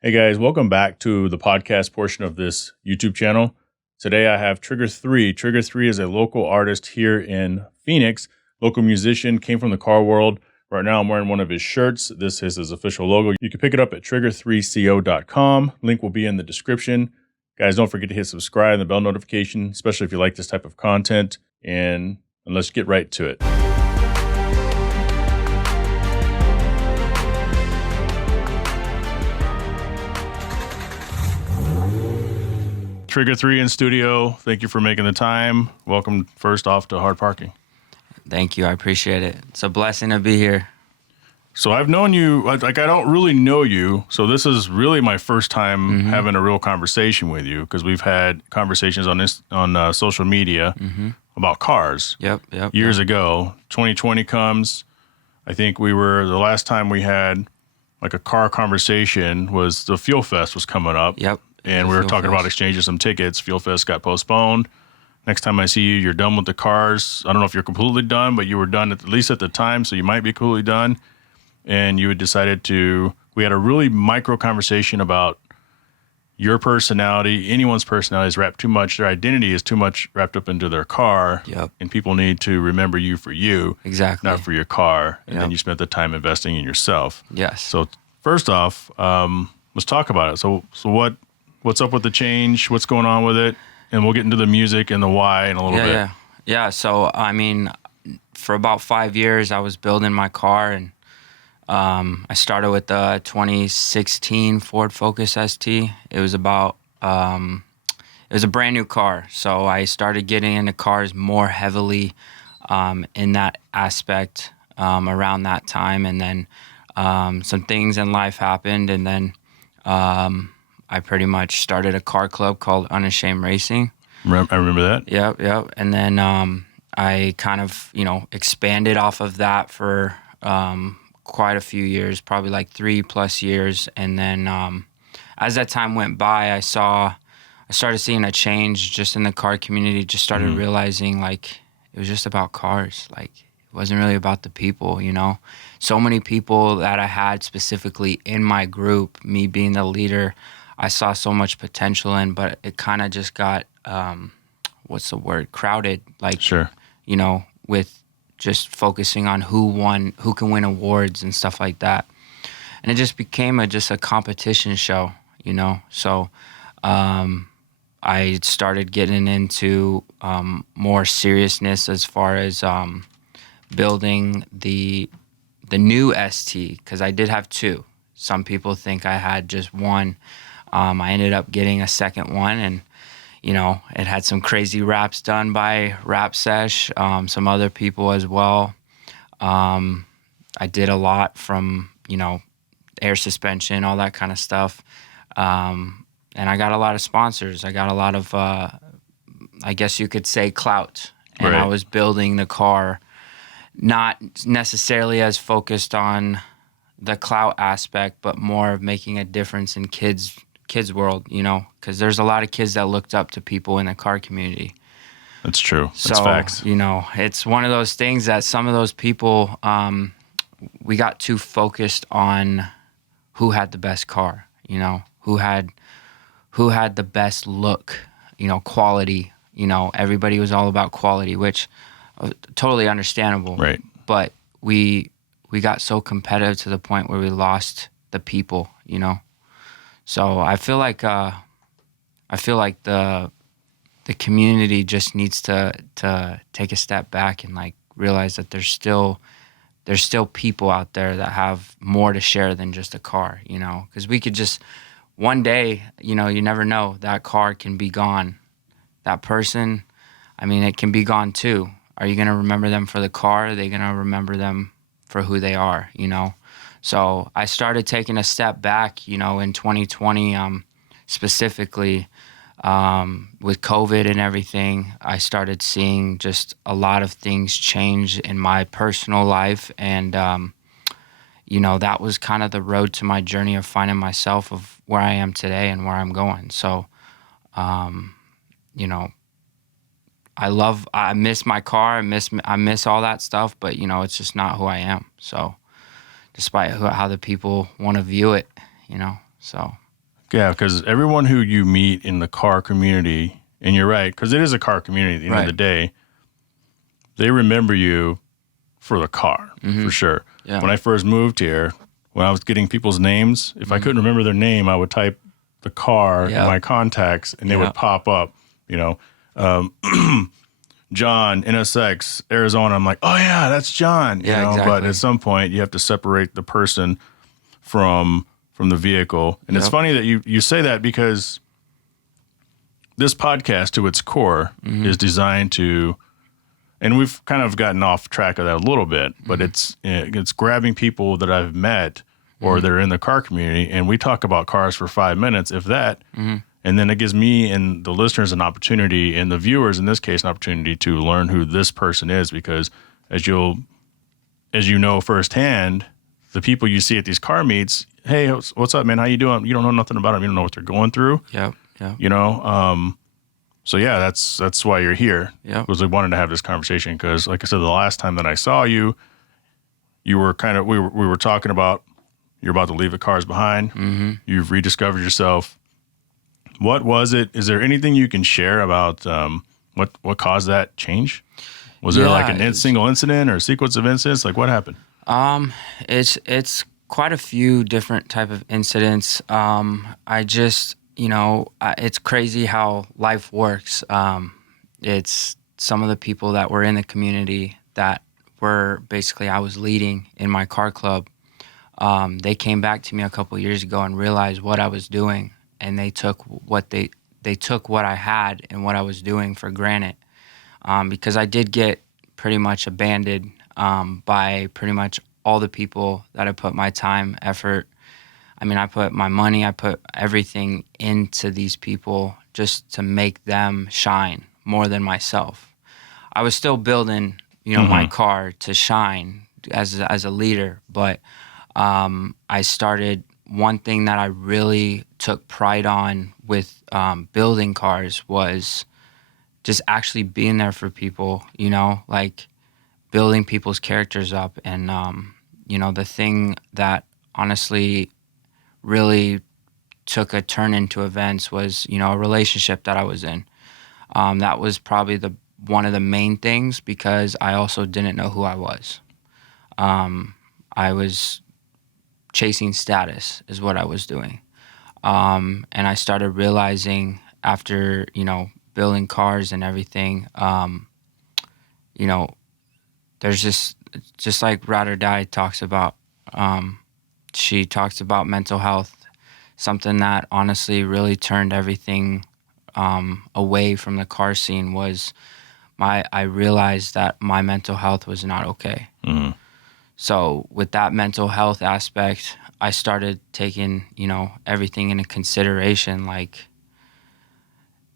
Hey guys, welcome back to the podcast portion of this YouTube channel. Today I have Trigga3. Trigga3 is a local artist here in Phoenix, local musician, came from the car world. Right now I'm wearing one of his shirts. This is his official logo. You can pick it up at trigga3co.com. Link will be in the description. Guys, don't forget to hit subscribe and the bell notification, especially if you like this type of content. And let's get right to it. Trigga3 in studio. Thank you for making the time. Welcome first off to Hard Parking. Thank you. I appreciate it. It's a blessing to be here. So I've known you, like I don't really know you. So this is really my first time having a real conversation with you because we've had conversations on social media about cars. Yep. Years ago. 2020 comes. I think the last time we had like a car conversation was the Fuel Fest was coming up. Yep. And we were talking about exchanging some tickets. Fuel Fest got postponed. Next time I see you, you're done with the cars. I don't know if you're completely done, but you were done at least at the time, so you might be completely done. And you had decided we had a really micro conversation about your personality. Anyone's personality is wrapped too much. Their identity is too much wrapped up into their car. Yep. And people need to remember you for you. Exactly. Not for your car. And then you spent the time investing in yourself. Yes. So first off, let's talk about it. So what's up with the change? What's going on with it? And we'll get into the music and the why in a little bit. Yeah. So, I mean, for about 5 years, I was building my car, and I started with the 2016 Ford Focus ST. It was it was a brand new car. So I started getting into cars more heavily in that aspect around that time. And then some things in life happened, and then I pretty much started a car club called Unashamed Racing. I remember that. Yep. And then I kind of, expanded off of that for quite a few years, probably like 3+ years. And then as that time went by, I started seeing a change just in the car community, just started realizing like it was just about cars. Like it wasn't really about the people, So many people that I had specifically in my group, me being the leader, I saw so much potential in, but it kind of just got, crowded, like, sure. With just focusing on who can win awards and stuff like that. And it just became just a competition show, So I started getting into more seriousness as far as building the new ST, because I did have two. Some people think I had just one. I ended up getting a second one, and, it had some crazy raps done by Rap Sesh, some other people as well. I did a lot from, air suspension, all that kind of stuff. And I got a lot of sponsors. I got a lot of, I guess you could say, clout. And right. I was building the car, not necessarily as focused on the clout aspect, but more of making a difference in kids' world, because there's a lot of kids that looked up to people in the car community. That's true. That's so, facts. It's one of those things that some of those people, we got too focused on who had the best car, who had the best look, quality, everybody was all about quality, which totally understandable. Right. But we got so competitive to the point where we lost the people, So I feel like the community just needs to take a step back and like realize that there's still people out there that have more to share than just a car, because we could just one day, you never know, that car can be gone. That person, it can be gone too. Are you going to remember them for the car? Or are they going to remember them for who they are, So I started taking a step back, in 2020, specifically with COVID and everything. I started seeing just a lot of things change in my personal life. And, that was kind of the road to my journey of finding myself, of where I am today and where I'm going. So, I miss my car, I miss all that stuff, but it's just not who I am. So despite how the people want to view it, so Yeah, because everyone who you meet in the car community, and you're right, because it is a car community at the end of the day, they remember you for the car, for sure. Yeah. When I first moved here, when I was getting people's names, if I couldn't remember their name, I would type the car in my contacts, and they would pop up, you know. John, NSX, Arizona. I'm like, oh yeah, that's John. You know, exactly. But at some point, you have to separate the person from the vehicle. And it's funny that you say that, because this podcast, to its core, is designed to, and we've kind of gotten off track of that a little bit, but it's grabbing people that I've met or they're in the car community, and we talk about cars for 5 minutes, if that. And then it gives me and the listeners an opportunity, and the viewers in this case, an opportunity to learn who this person is, because as you know firsthand, the people you see at these car meets, hey, what's up, man? How you doing? You don't know nothing about them. You don't know what they're going through. Yeah. You know, so yeah, that's why you're here. Yeah. Was we wanted to have this conversation because, like I said, the last time that I saw you, you were kind of we were talking about you're about to leave the cars behind. You've rediscovered yourself. What was it? Is there anything you can share about what caused that change? Was there like a single incident or a sequence of incidents? Like what happened? It's quite a few different type of incidents. I just, it's crazy how life works. It's some of the people that were in the community that were basically I was leading in my car club. They came back to me a couple of years ago and realized what I was doing, and they took what I had and what I was doing for granted. Because I did get pretty much abandoned by pretty much all the people that I put my time, effort. I mean, I put my money, I put everything into these people just to make them shine more than myself. I was still building, my car to shine as a leader, but I started, one thing that I really took pride on with building cars was just actually being there for people, like building people's characters up. And, the thing that honestly really took a turn into events was, a relationship that I was in. That was probably one of the main things, because I also didn't know who I was. I was chasing status is what I was doing. And I started realizing after, building cars and everything, there's just like Ride or Die talks about, she talks about mental health, something that honestly really turned everything away from the car scene was I realized that my mental health was not okay. So with that mental health aspect, I started taking, everything into consideration. Like,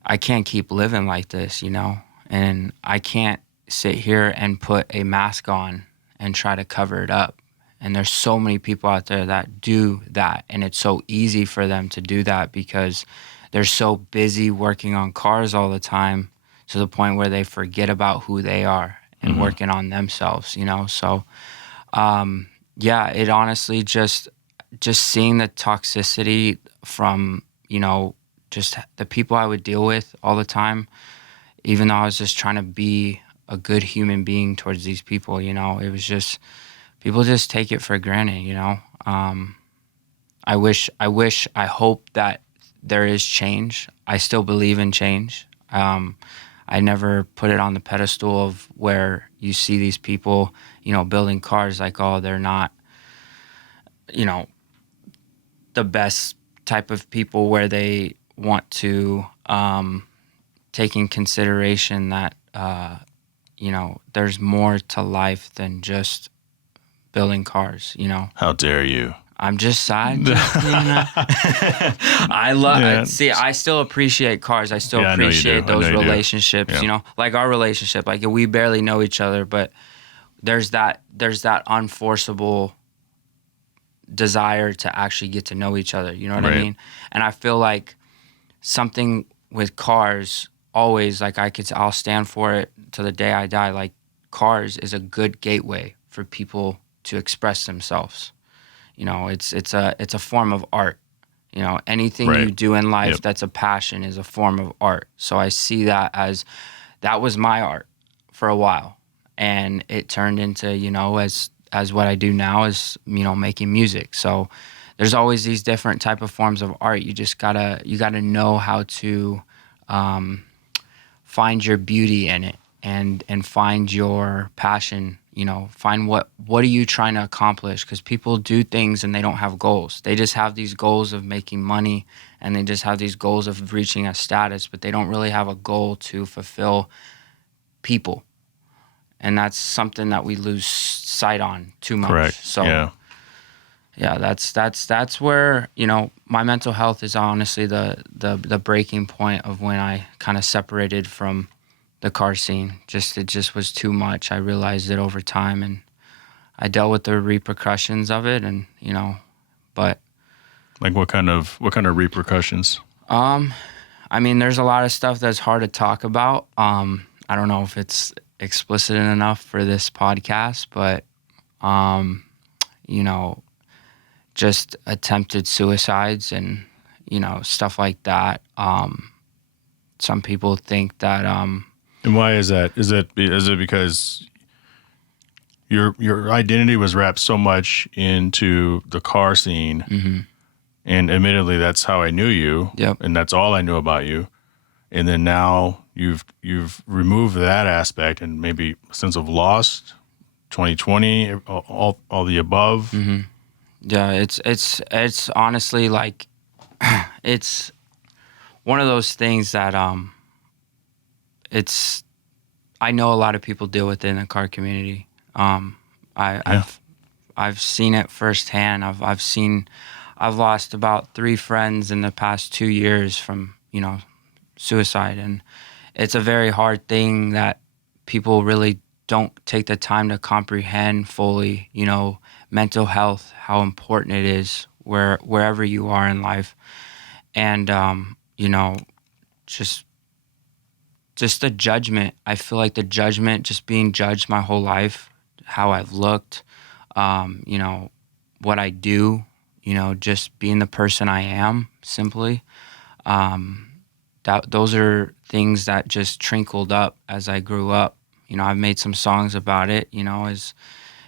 I can't keep living like this, and I can't sit here and put a mask on and try to cover it up. And there's so many people out there that do that, and it's so easy for them to do that because they're so busy working on cars all the time to the point where they forget about who they are and working on themselves, So, it honestly just seeing the toxicity from, just the people I would deal with all the time, even though I was just trying to be a good human being towards these people, it was just, people just take it for granted, I hope that there is change. I still believe in change. I never put it on the pedestal of where you see these people, building cars like, oh, they're not, the best type of people, where they want to take in consideration that, there's more to life than just building cars, How dare you? I'm just side. I love. See, I still appreciate cars. I still appreciate those relationships. Like our relationship. Like we barely know each other, but there's that unforceable desire to actually get to know each other. You know what I mean? And I feel like something with cars always, like I'll stand for it to the day I die. Like cars is a good gateway for people to express themselves. It's a form of art, You know, anything you do in life that's a passion is a form of art. So I see that as that was my art for a while, and it turned into, you know, as what I do now is, you know, making music. So there's always these different type of forms of art. You just gotta know how to find your beauty in it, and find your passion. You know, find what are you trying to accomplish? Because people do things and they don't have goals. They just have these goals of making money, and they just have these goals of reaching a status, but they don't really have a goal to fulfill people. And that's something that we lose sight on too much. Correct. So yeah, that's where, you know, my mental health is honestly the breaking point of when I kind of separated from the car scene. It just was too much. I realized it over time, and I dealt with the repercussions of it, and, you know, but like what kind of repercussions? I mean, there's a lot of stuff that's hard to talk about. I don't know if it's explicit enough for this podcast, but you know, just attempted suicides and, you know, stuff like that. Some people think that and why is that? Is it because your identity was wrapped so much into the car scene, mm-hmm. and admittedly, that's how I knew you, and that's all I knew about you. And then now you've removed that aspect, and maybe a sense of loss, 2020, all the above. Mm-hmm. Yeah, it's honestly like it's one of those things that I know a lot of people deal with it in the car community. I've seen it firsthand. I've lost about 3 friends in the past 2 years from, you know, suicide, and it's a very hard thing that people really don't take the time to comprehend fully, you know, mental health, how important it is wherever you are in life. And you know, just the judgment. I feel like the judgment, just being judged my whole life, how I've looked, you know, what I do, you know, just being the person I am, simply. Those are things that just trickled up as I grew up. You know, I've made some songs about it, you know,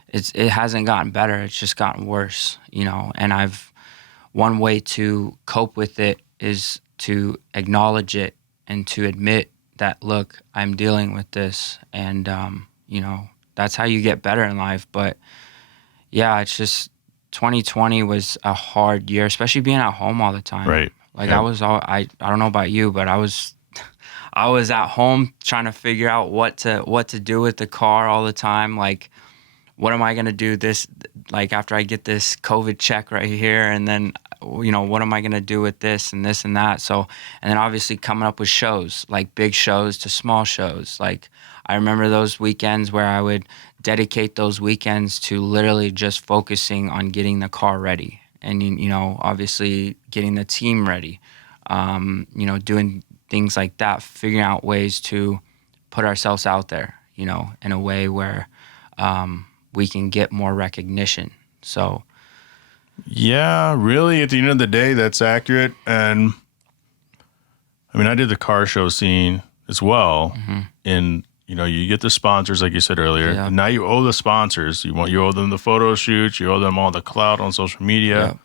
it hasn't gotten better, it's just gotten worse, you know, and one way to cope with it is to acknowledge it and to admit that, look, I'm dealing with this, and, you know, that's how you get better in life. But yeah, it's just 2020 was a hard year, especially being at home all the time. Right. Like I don't know about you, but I was at home trying to figure out what to do with the car all the time. Like, what am I going to do like after I get this COVID check right here, and then, you know, what am I going to do with this and this and that? So, and then obviously coming up with shows, like big shows to small shows. Like, I remember those weekends where I would dedicate those weekends to literally just focusing on getting the car ready, and, you know, obviously getting the team ready, you know, doing things like that, figuring out ways to put ourselves out there, you know, in a way where we can get more recognition. So yeah, really, at the end of the day, that's accurate. And I mean, I did the car show scene as well. mm-hmm. And, you know, you get the sponsors, like you said earlier. Yeah. And now you owe the sponsors. You owe them the photo shoots. You owe them all the clout on social media. Yep.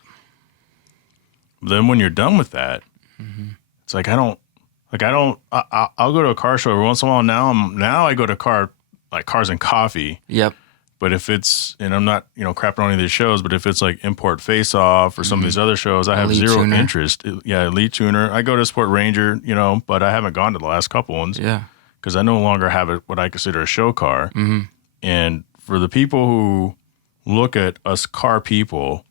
Then when you're done with that, mm-hmm. it's like, I'll go to a car show every once in a while. Now I go to Cars and Coffee. Yep. But if it's, and I'm not, you know, crapping on any of these shows, but if it's like Import Face Off or some of these other shows, I have Elite zero Tuner. interest. Yeah, Elite Tuner. I go to Sport Ranger, you know, but I haven't gone to the last couple ones. Yeah. Because I no longer have what I consider a show car. Mm-hmm. And for the people who look at us car people,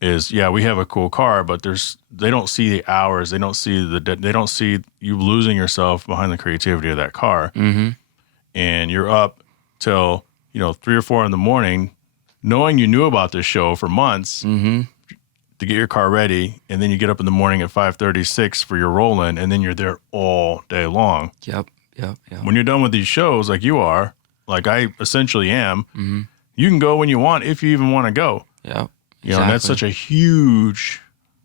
is, yeah, we have a cool car, but they don't see the hours, they don't see you losing yourself behind the creativity of that car. Mm-hmm. And you're up till, you know, 3 or 4 in the morning, knowing you knew about this show for months mm-hmm. to get your car ready, and then you get up in the morning at 5:36 for your roll-in, and then you're there all day long. Yep. When you're done with these shows, like you are, like I essentially am, mm-hmm. you can go when you want, if you even want to go. Yep. You know, and that's such a huge,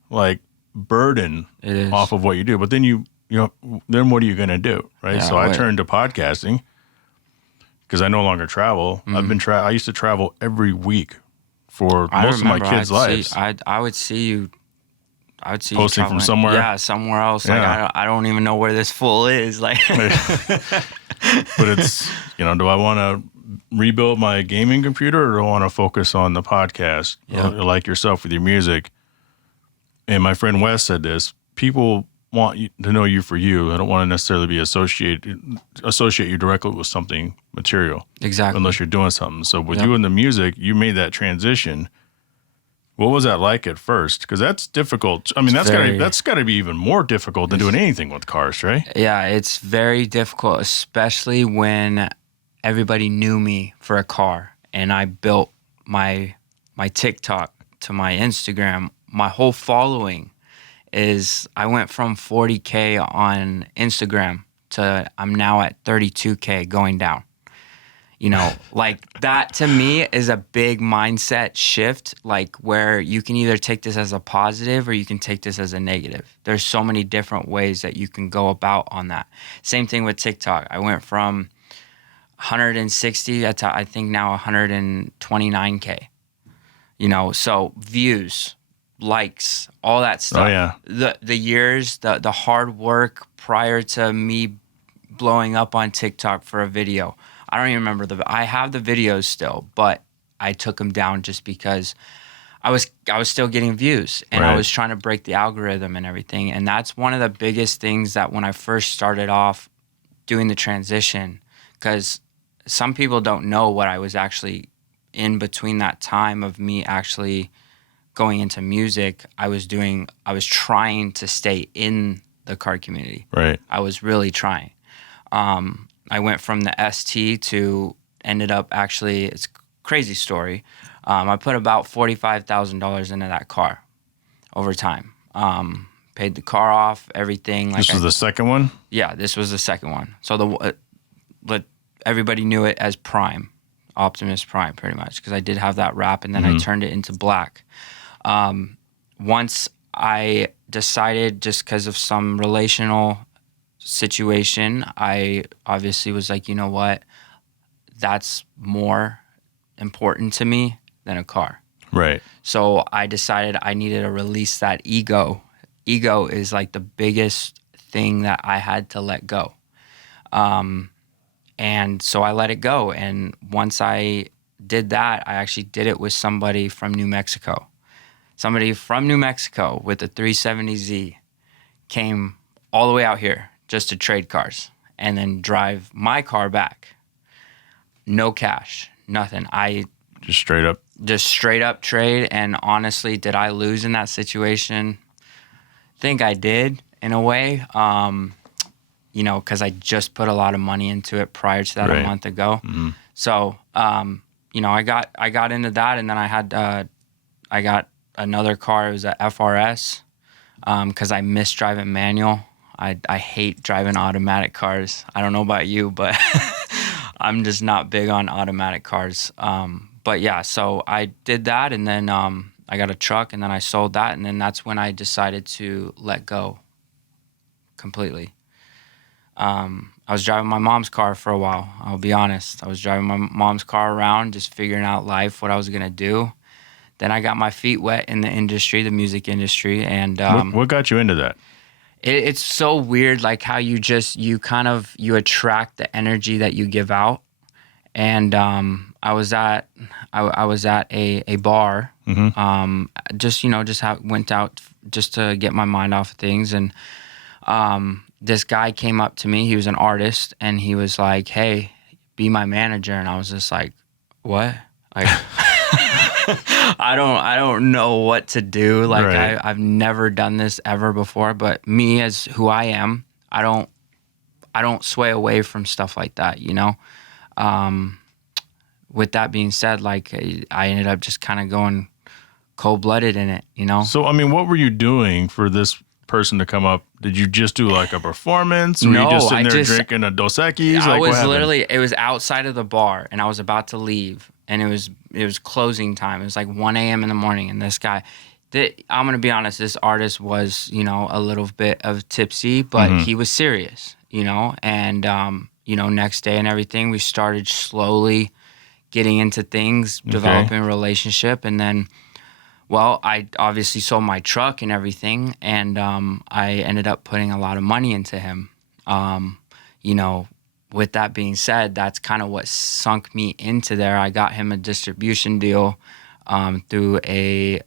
like, burden off of what you do. But then then what are you going to do, right? Yeah, so I turned to podcasting because I no longer travel. I used to travel every week for most of my kids' lives. I would see you. I would see posting you from somewhere. Yeah, somewhere else. Yeah. Like I don't even know where this fool is. Like, but it's do I want to rebuild my gaming computer or do I want to focus on the podcast? Like yourself with your music. And my friend Wes said this: people want you to know you for you. I don't want to necessarily be associate you directly with something material. Exactly. Unless you're doing something. So with you and the music, you made that transition. What was that like at first? Because that's difficult. I mean, that's got to be even more difficult than doing anything with cars, right? Yeah, it's very difficult, especially when everybody knew me for a car, and I built my TikTok to my Instagram. My whole following is I went from 40K on Instagram to I'm now at 32K going down. Like that to me is a big mindset shift, like where you can either take this as a positive or you can take this as a negative. There's so many different ways that you can go about on that. Same thing with TikTok. I went from 160 to I think now 129K. So views, likes, all that stuff. Oh yeah. The years, the hard work prior to me blowing up on TikTok for a video. I don't even remember I have the videos still, but I took them down just because I was still getting views and I was trying to break the algorithm and everything. And that's one of the biggest things that when I first started off doing the transition, because some people don't know what I was actually in between that time of me actually going into music. I was trying to stay in the car community. Right. I was really trying. I went from the ST to ended up actually, it's a crazy story. I put about $45,000 into that car over time. Paid the car off, everything. This was the second one? Yeah, this was the second one. So everybody knew it as Prime, Optimus Prime, pretty much, because I did have that wrap, and then I turned it into black. Once I decided, just because of some relational situation, I obviously was like, you know what, that's more important to me than a car. Right. So I decided I needed to release that ego. Ego is like the biggest thing that I had to let go. And so I let it go. And once I did that, I actually did it with somebody from New Mexico. Somebody from New Mexico with a 370Z came all the way out here just to trade cars and then drive my car back. No cash, nothing. I just straight up trade. And honestly, did I lose in that situation? I think I did in a way, because I just put a lot of money into it prior to that a month ago. Mm-hmm. So, I got into that, and then I got another car. It was a FRS because I miss driving manual. I hate driving automatic cars. I don't know about you, but I'm just not big on automatic cars. But yeah, so I did that, and then I got a truck, and then I sold that, and then that's when I decided to let go completely. I was driving my mom's car for a while. I'll be honest. I was driving my mom's car around, just figuring out life, what I was gonna do. Then I got my feet wet in the industry, the music industry, and what got you into that? It's so weird, like how you attract the energy that you give out. And I was at a bar, went out just to get my mind off of things, and this guy came up to me. He was an artist, and he was like, "Hey, be my manager." And I was just like, "What?" Like, I don't know what to do. Like, I've never done this ever before. But me as who I am, I don't sway away from stuff like that, With that being said, like, I ended up just kind of going cold-blooded in it, So, I mean, what were you doing for this person to come up? Did you just do like a performance? Or were you just sitting there drinking a Dos Equis? It was outside of the bar, and I was about to leave, and it was closing time. It was like 1 a.m. in the morning, and this I'm gonna be honest. This artist was, a little bit of tipsy, but he was serious, And next day and everything, we started slowly getting into things, developing a relationship, and then, well, I obviously sold my truck and everything, and I ended up putting a lot of money into him. With that being said, that's kind of what sunk me into there. I got him a distribution deal through a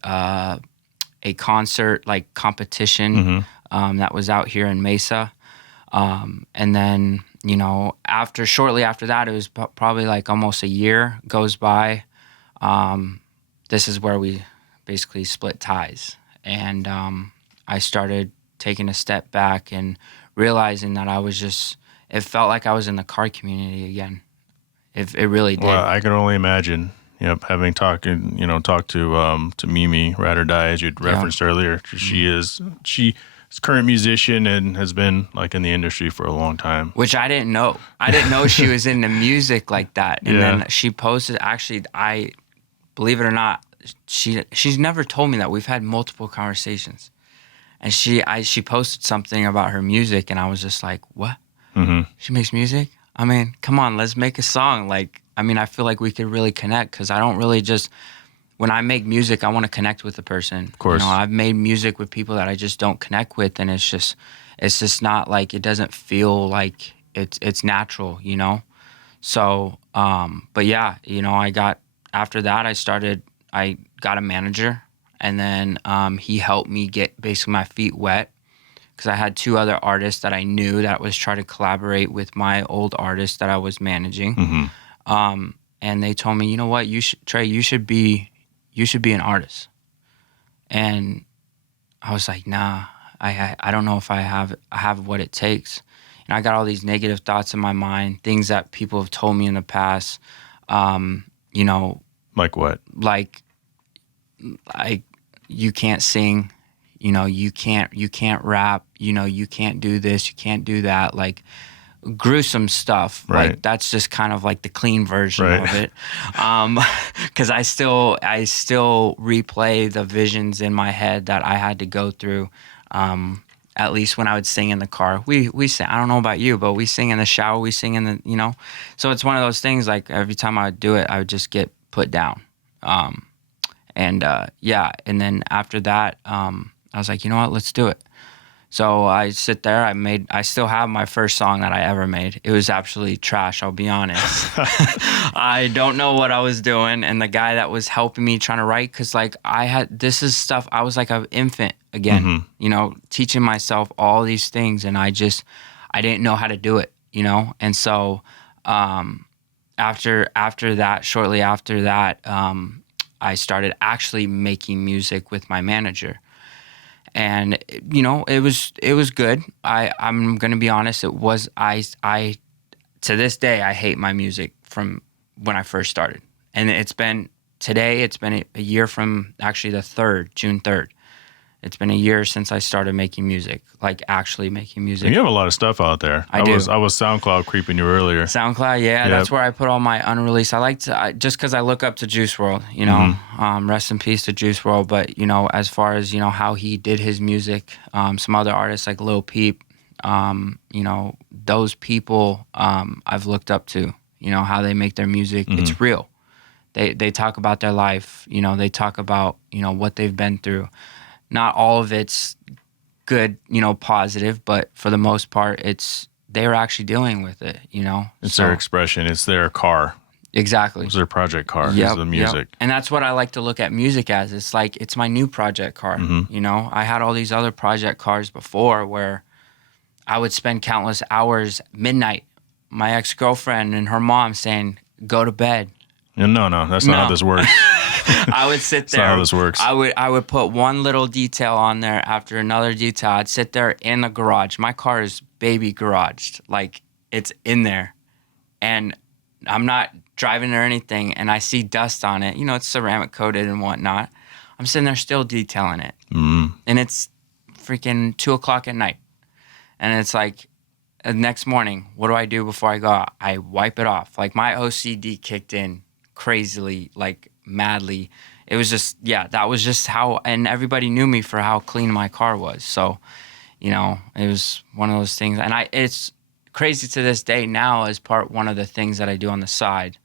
concert like competition that was out here in Mesa, and then shortly after that, it was probably like almost a year goes by. This is where we basically split ties, and I started taking a step back and realizing that it felt like I was in the car community again. It really did. Well, I can only imagine. Having talked to Mimi Ride or Die, as you'd referenced earlier. She's a current musician and has been like in the industry for a long time. Which I didn't know. I didn't know she was into music like that. And then she posted. Actually, I believe it or not, she's never told me that. We've had multiple conversations, and she posted something about her music, and I was just like, what? She makes music? I mean, come on, let's make a song. I feel like we could really connect, because I don't really just, when I make music, I want to connect with the person. Of course. I've made music with people that I just don't connect with, and it's just not like, it doesn't feel like it's natural, So, but yeah, after that, I got a manager, and then he helped me get basically my feet wet, because I had two other artists that I knew that was trying to collaborate with my old artist that I was managing. And they told me, you know what, Trey, you should be an artist. And I was like, nah, I don't know if I have what it takes. And I got all these negative thoughts in my mind, things that people have told me in the past. Like what? Like you can't sing, you can't rap, you can't do this, you can't do that, like gruesome stuff. Right. Like that's just kind of like the clean version of it. Because I still replay the visions in my head that I had to go through. At least when I would sing in the car, we sing. I don't know about you, but we sing in the shower. We sing in the, So it's one of those things. Like every time I would do it, I would just get put down. And then after that, I was like, you know what, let's do it. So I sit there, I still have my first song that I ever made. It was absolutely trash, I'll be honest. I don't know what I was doing. And the guy that was helping me trying to write, because this is stuff, I was like an infant again, teaching myself all these things. And I didn't know how to do it, And so after that, shortly after that, I started actually making music with my manager. And it was good. I'm gonna be honest. It was I to this day I hate my music from when I first started, and it's been a year from actually June 3rd. It's been a year since I started making music, like actually making music. And you have a lot of stuff out there. I was SoundCloud creeping you earlier. SoundCloud, yeah, that's where I put all my unreleased. I like to just because I look up to Juice WRLD, rest in peace to Juice WRLD. But as far as how he did his music, some other artists like Lil Peep, those people I've looked up to. How they make their music. It's real. They talk about their life. They talk about what they've been through. Not all of it's good, positive, but for the most part, they're actually dealing with it, It's their expression. It's their car. Exactly. It's their project car. It's the music. Yep. And that's what I like to look at music as. It's like, it's my new project car. I had all these other project cars before where I would spend countless hours, midnight, my ex-girlfriend and her mom saying, go to bed. No, that's not how this works. I would sit there. That's not how this works. I would put one little detail on there after another detail. I'd sit there in the garage. My car is baby garaged. Like, it's in there. And I'm not driving or anything, and I see dust on it. It's ceramic coated and whatnot. I'm sitting there still detailing it. And it's freaking 2 o'clock at night. And it's like, the next morning, what do I do before I go out? I wipe it off. Like, my OCD kicked in crazily, like madly. it was just, that was just how, and everybody knew me for how clean my car was. So, you know, it was one of those things. And it's crazy to this day now as one of the things that I do on the side,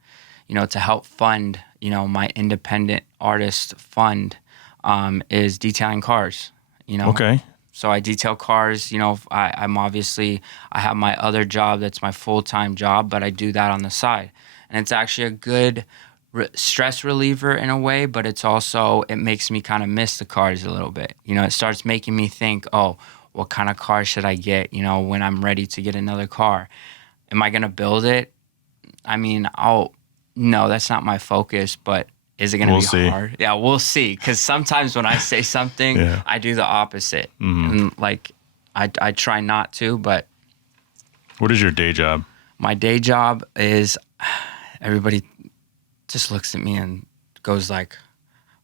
you know, to help fund, you know, my independent artist fund, is detailing cars, you know. Okay. So I detail cars, you know, I have my other job that's my full-time job, but I do that on the side. And it's actually a good stress reliever in a way, but it makes me kind of miss the cars a little bit. You know, it starts making me think, oh, what kind of car should I get, you know, when I'm ready to get another car? Am I going to build it? I mean, no, that's not my focus, but is it going to be hard? Yeah, we'll see. Because sometimes when I say something, I do the opposite. And like, I try not to, but. What is your day job? My day job is, everybody just looks at me and goes like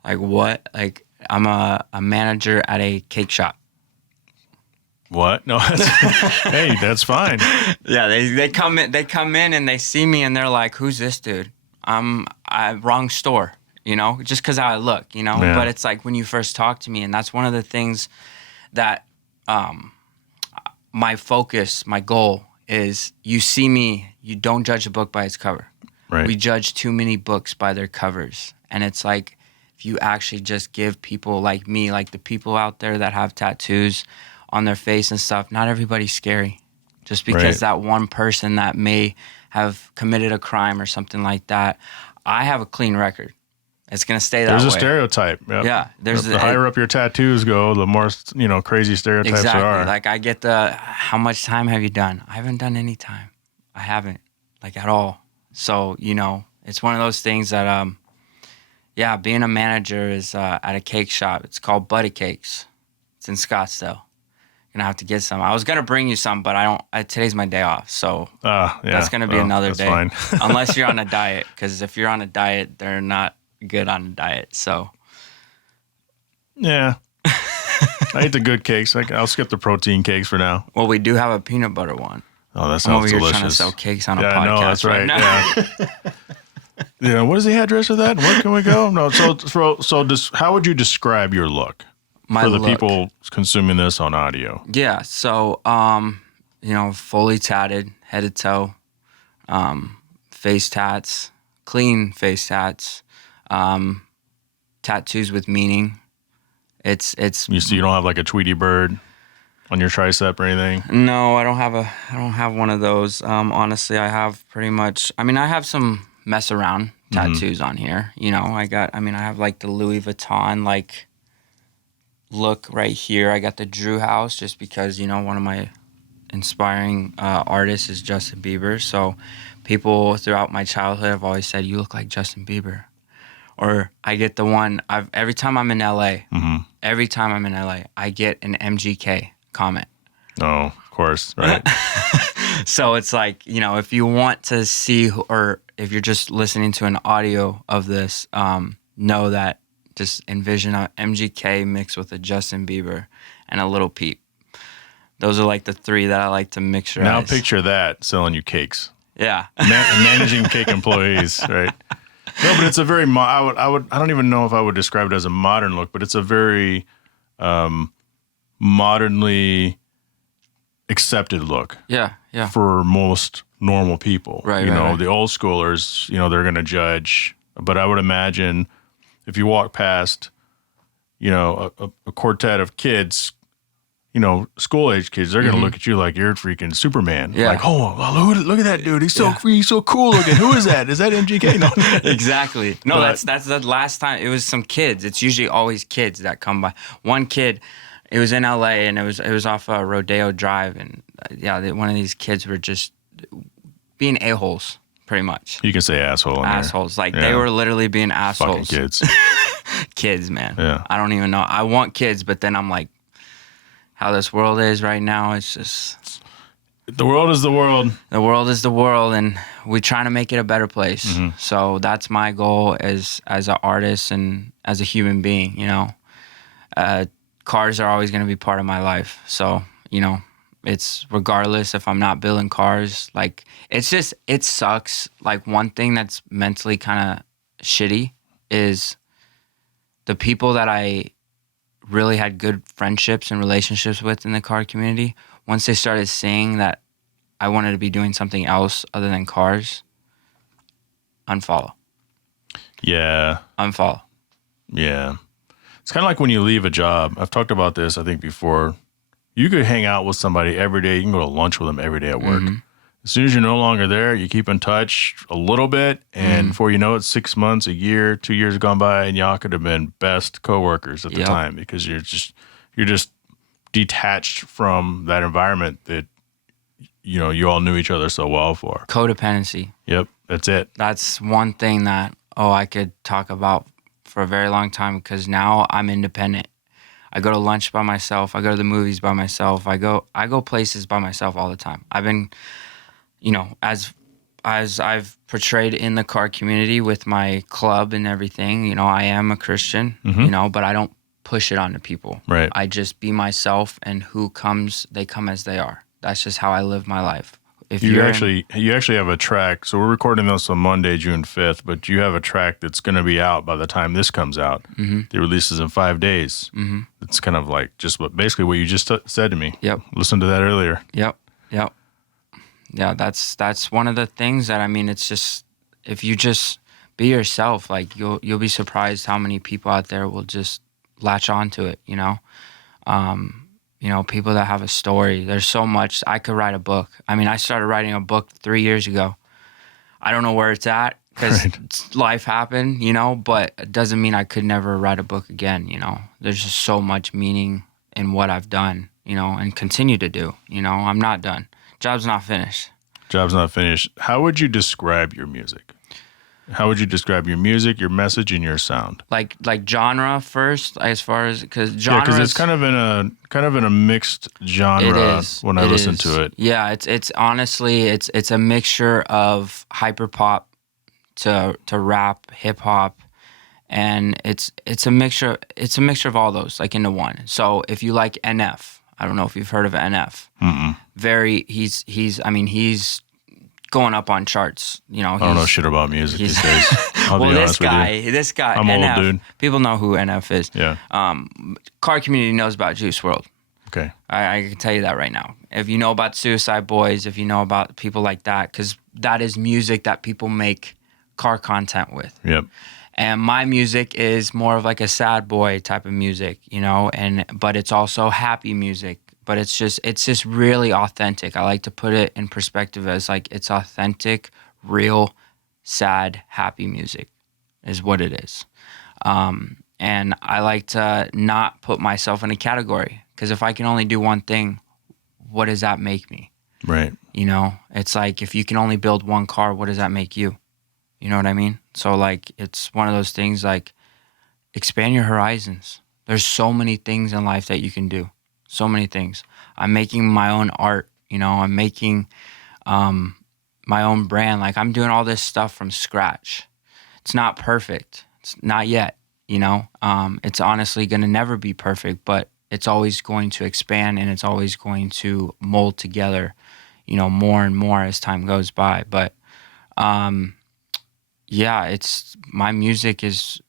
what? Like, I'm a manager at a cake shop. What? No, hey, that's fine. Yeah, they come in and they see me and they're like, who's this dude? Wrong store, you know, just because how I look, you know. Yeah. But it's like when you first talk to me, and that's one of the things that my focus, my goal is, you see me, you don't judge a book by its cover. Right. We judge too many books by their covers. And it's like, if you actually just give people like me, like the people out there that have tattoos on their face and stuff, not everybody's scary. Just because that one person that may have committed a crime or something like that, I have a clean record. It's going to stay that way. There's a stereotype. Yep. Yeah. The higher up your tattoos go, the more, you know, crazy stereotypes there are. Like I get how much time have you done? I haven't done any time. I haven't, like, at all. So, you know, it's one of those things that, being a manager is at a cake shop. It's called Buddy Cakes. It's in Scottsdale. Gonna have to get some. I was gonna bring you some, but I don't. Today's my day off, so that's gonna be another day. Fine. Unless you're on a diet, because if you're on a diet, they're not good on a diet. So yeah, I eat the good cakes. I'll skip the protein cakes for now. Well, we do have a peanut butter one. Oh, that sounds delicious. I'm over here trying to sell cakes on a podcast. No, that's right. Now. Yeah. Yeah. What is the address of that? Where can we go? No. So how would you describe your look? For the people consuming this on audio. Yeah, so, you know, fully tatted, head to toe, face tats, clean face tats, tattoos with meaning. It's. You don't have like a Tweety bird on your tricep or anything? No, I don't have one of those. Honestly, I have pretty much. I mean, I have some mess around tattoos on here. You know, I have like the Louis Vuitton like look right here. I got the Drew house just because, you know, one of my inspiring artists is Justin Bieber. So people throughout my childhood have always said, you look like Justin Bieber. Or I get the one, every time I'm in LA, I get an MGK comment. Oh, of course, right. So it's like, you know, if you want to see, or if you're just listening to an audio of this, know that, just envision a MGK mixed with a Justin Bieber and a Lil Peep. Those are like the three that I like to mixture. Now picture that selling you cakes. Yeah. Managing cake employees, right? No, but it's a very, I don't even know if I would describe it as a modern look, but it's a very modernly accepted look. Yeah, yeah. For most normal people. Right, you know, right. The old schoolers, you know, they're going to judge. But I would imagine if you walk past, you know, a quartet of kids, you know, school-age kids, they're going to look at you like you're freaking Superman. Yeah. Like, oh, look at that dude. He's so cool looking. Who is that? Is that MGK? No. Exactly. No, that's the last time. It was some kids. It's usually always kids that come by. One kid, it was in LA, and it was off Rodeo Drive, and one of these kids were just being a-holes. Pretty much. You can say asshole. Assholes. Like, they were literally being assholes. Fucking kids. Kids, man. Yeah. I don't even know. I want kids, but then I'm like, how this world is right now, it's just... The world is the world. The world is the world, and we're trying to make it a better place. Mm-hmm. So that's my goal as an artist and as a human being, you know. Cars are always going to be part of my life. So, you know, it's regardless if I'm not building cars, like, it sucks. Like, one thing that's mentally kind of shitty is the people that I really had good friendships and relationships with in the car community, once they started seeing that I wanted to be doing something else other than cars, unfollow. Yeah. Unfollow. Yeah. It's kind of like when you leave a job. I've talked about this, I think, before. You could hang out with somebody every day. You can go to lunch with them every day at work. Mm-hmm. As soon as you're no longer there, you keep in touch a little bit, and before you know it, 6 months, a year, 2 years gone by, and y'all could have been best coworkers at the time because you're just detached from that environment that you all knew each other so well for. Codependency. Yep, that's it. That's one thing that I could talk about for a very long time, because now I'm independent. I go to lunch by myself. I go to the movies by myself. I go places by myself all the time. I've been, as I've portrayed in the car community with my club and everything, I am a Christian, but I don't push it onto people. Right. I just be myself, and who comes, they come as they are. That's just how I live my life. If you actually have a track. So we're recording this on Monday, June 5th, but you have a track that's going to be out by the time this comes out. Mm-hmm. The release is in 5 days. Mm-hmm. It's kind of like basically what you just said to me. Yep. Listen to that earlier. Yep. Yeah, that's one of the things that, it's just, if you just be yourself, like you'll be surprised how many people out there will just latch onto it, people that have a story. There's so much. I could write a book. I started writing a book 3 years ago. I don't know where it's at because life happened, but it doesn't mean I could never write a book again, There's just so much meaning in what I've done, and continue to do. I'm not done. Job's not finished. Job's not finished. How would you describe your music? How would you describe your music, your message, and your sound? Like genre first, as far as because it's kind of in a mixed genre when I listen to it. Yeah, it's honestly it's a mixture of hyperpop to rap, hip hop, and it's a mixture of all those like into one. So if you like NF, I don't know if you've heard of NF. Mm-mm. He's going up on charts, I don't know shit about music these days. This guy, I'm NF, old, dude. People know who NF is. Yeah. Car community knows about Juice WRLD. Okay. I can tell you that right now. If you know about Suicide Boys, if you know about people like that, because that is music that people make car content with. Yep. And my music is more of like a sad boy type of music, but it's also happy music. But it's just really authentic. I like to put it in perspective as like it's authentic, real, sad, happy music is what it is. And I like to not put myself in a category, because if I can only do one thing, what does that make me? Right. It's like if you can only build one car, what does that make you? You know what I mean? So like it's one of those things like expand your horizons. There's so many things in life that you can do. So many things. I'm making my own art, I'm making my own brand. Like I'm doing all this stuff from scratch. It's not perfect. It's not yet, It's honestly going to never be perfect, but it's always going to expand, and it's always going to mold together, more and more as time goes by. But it's my music it's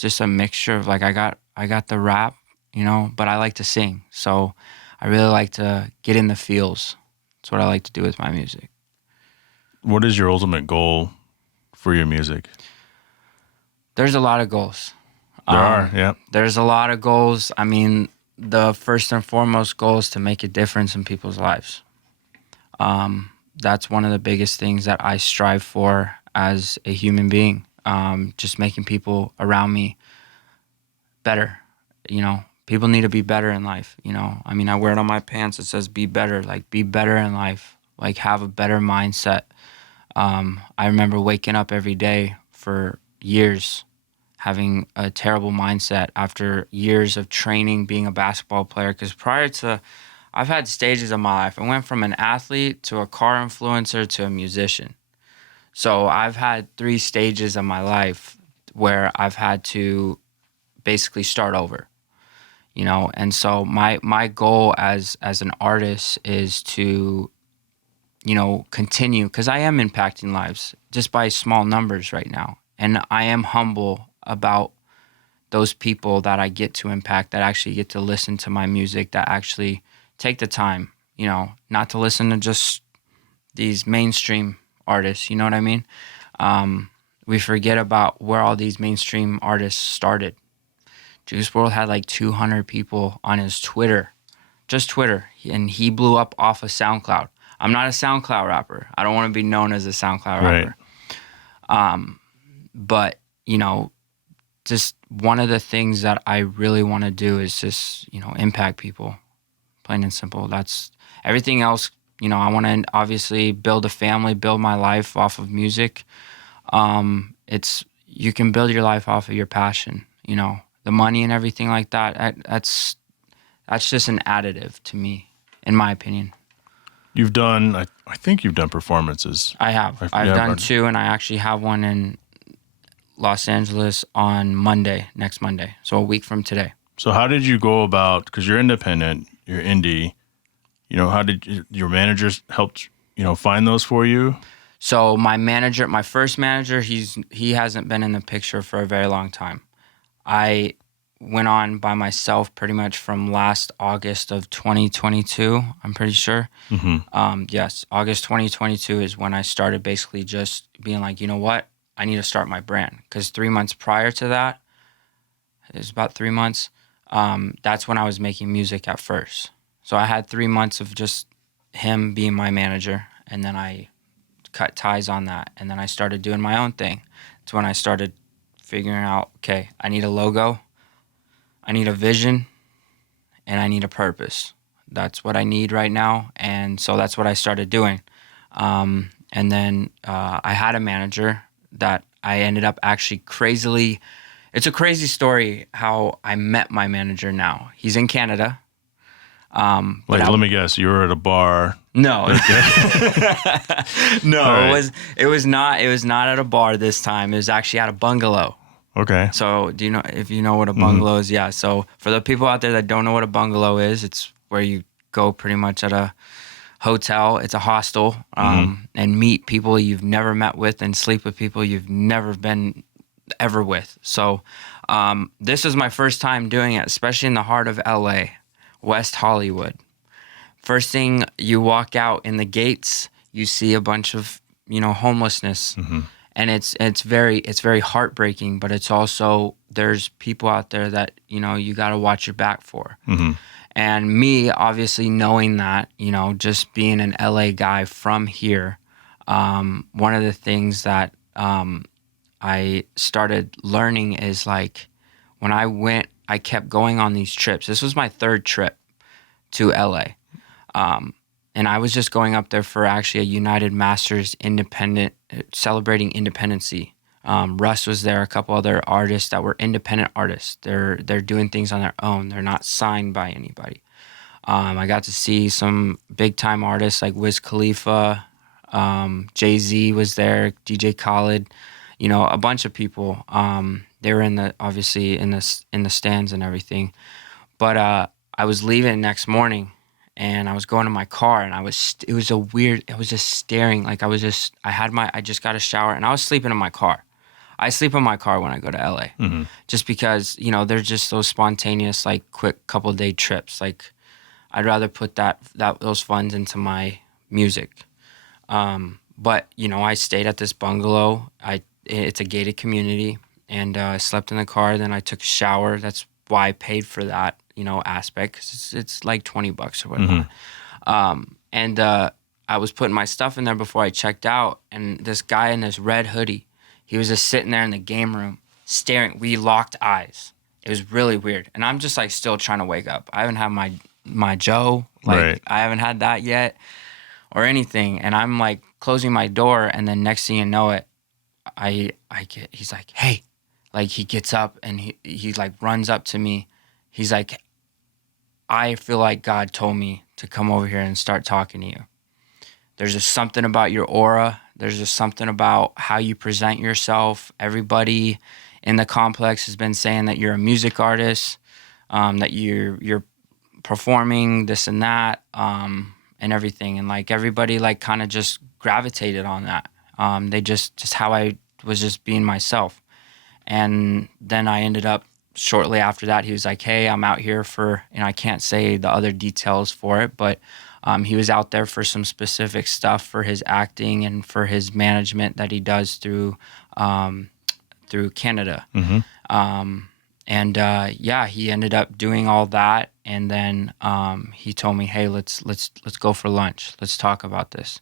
just a mixture of like I got the rap, but I like to sing. So I really like to get in the feels. That's what I like to do with my music. What is your ultimate goal for your music? There's a lot of goals. There are, yeah. There's a lot of goals. The first and foremost goal is to make a difference in people's lives. That's one of the biggest things that I strive for as a human being. Just making people around me better, People need to be better in life, I wear it on my pants. It says be better, like be better in life, like have a better mindset. I remember waking up every day for years having a terrible mindset after years of training, being a basketball player. Because I've had stages of my life. I went from an athlete to a car influencer to a musician. So I've had 3 stages of my life where I've had to basically start over. And so my goal as an artist is to, continue, because I am impacting lives just by small numbers right now. And I am humble about those people that I get to impact, that actually get to listen to my music, that actually take the time, you know, not to listen to just these mainstream artists, you know what I mean? We forget about where all these mainstream artists started. Juice WRLD had like 200 people on his Twitter, just Twitter, and he blew up off of SoundCloud. I'm not a SoundCloud rapper. I don't want to be known as a SoundCloud rapper. But, you know, just one of the things that I really want to do is just, you know, impact people, plain and simple. That's everything else. You know, I want to obviously build a family, build my life off of music. You can build your life off of your passion, you know, the money and everything like that. That's just an additive to me, in my opinion. You've done, I think you've done performances. I have. I've done 2, and I actually have one in Los Angeles on next Monday. So a week from today. So how did you go about, because you're independent, you're indie, you know, how did your managers help, you know, find those for you? So my first manager, he hasn't been in the picture for a very long time. I went on by myself pretty much from last August of 2022, I'm pretty sure. Mm-hmm. Yes, August 2022 is when I started basically just being like, you know what? I need to start my brand. Because 3 months prior to that, it was about 3 months, that's when I was making music at first. So I had 3 months of just him being my manager, and then I cut ties on that, and then I started doing my own thing. It's when I started figuring out, okay, I need a logo, I need a vision, and I need a purpose. That's what I need right now, and so that's what I started doing. And then I had a manager that I ended up actually crazily... It's a crazy story how I met my manager now. He's in Canada. Let me guess, you were at a bar. No. Okay. No, right. it was not at a bar this time. It was actually at a bungalow. Okay. So if you know what a bungalow is? Yeah. So for the people out there that don't know what a bungalow is, it's where you go pretty much at a hotel. It's a hostel, and meet people you've never met with and sleep with people you've never been ever with. So this is my first time doing it, especially in the heart of LA, West Hollywood. First thing, you walk out in the gates, you see a bunch of, you know, homelessness. And it's very heartbreaking, but it's also, there's people out there that, you know, you got to watch your back for. And me, obviously knowing that, you know, just being an LA guy from here, one of the things that I started learning is like, when I kept going on these trips. This was my 3rd trip to LA. And I was just going up there for actually a United Masters celebrating independency. Russ was there, a couple other artists that were independent artists. They're doing things on their own. They're not signed by anybody. I got to see some big time artists like Wiz Khalifa, Jay-Z was there, DJ Khaled, you know, a bunch of people. They were obviously in the stands and everything. But I was leaving next morning, and I was going to my car, and I was just staring. Like I just got a shower, and I was sleeping in my car. I sleep in my car when I go to LA, just because, you know, they're just those spontaneous, like quick couple day trips. Like I'd rather put those funds into my music. But, you know, I stayed at this bungalow. It's a gated community, and I slept in the car. Then I took a shower. That's why I paid for that, you know, aspect, 'cause it's like $20 or whatnot. And I was putting my stuff in there before I checked out, and this guy in this red hoodie, he was just sitting there in the game room staring. We locked eyes. It was really weird. And I'm just like still trying to wake up. I haven't had my Joe. Like right. I haven't had that yet or anything. And I'm like closing my door, and then next thing you know it, he's like, hey. Like he gets up and he like runs up to me. He's like, I feel like God told me to come over here and start talking to you. There's just something about your aura. There's just something about how you present yourself. Everybody in the complex has been saying that you're a music artist, that you're performing this and that, and everything. And like everybody like kind of just gravitated on that. They just how I was just being myself. And then I ended up shortly after that, he was like, hey, I'm out here for, and I can't say the other details for it, but he was out there for some specific stuff for his acting and for his management that he does through Canada. Yeah, he ended up doing all that, and then he told me, hey, let's go for lunch. Let's talk about this.